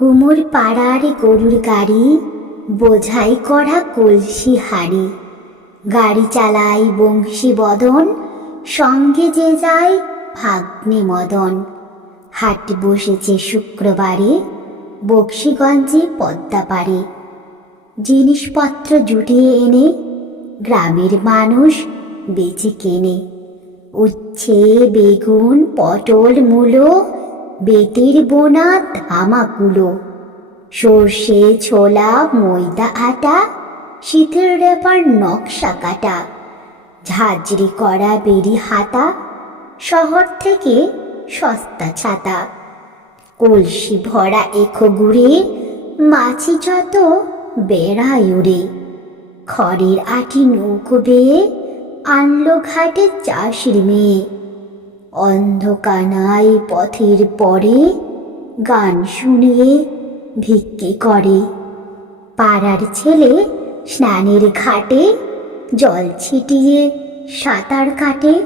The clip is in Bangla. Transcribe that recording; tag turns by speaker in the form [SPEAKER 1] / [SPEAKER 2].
[SPEAKER 1] কুমোর পাড়ার গরুর গাড়ি, বোঝাই করা কলসি হাড়ি। গাড়ি চালাই বংশী বদন, সঙ্গে যে যায় ভাগ্নে মদন। হাট বসেছে শুক্রবারে, বক্সিগঞ্জে পদ্মা পারে। জিনিসপত্র জুটিয়ে এনে গ্রামের মানুষ বেচে কেনে। উচ্ছে, বেগুন, পটল, মূলো বেতের বোনা ধামাকুলো সর্ষে, ছোলা, ময়দা, আটা, শীতের রেপার নকশা কাটা, ঝাঁঝরি করা বেরি হাতা, শহর থেকে সস্তা ছাতা, কলসি ভরা এখো গুড়ে মাছি যত বেড়ায় উড়ে। খড়ের আটি নৌকো বেয়ে আনলো ঘাটে চাষির মেয়ে। অন্ধকানায় পথের পরে গান শুনিয়ে ভিক্ষি করে। পাড়ার ছেলে স্নানের ঘাটে জল ছিটিয়ে সাঁতার কাটে।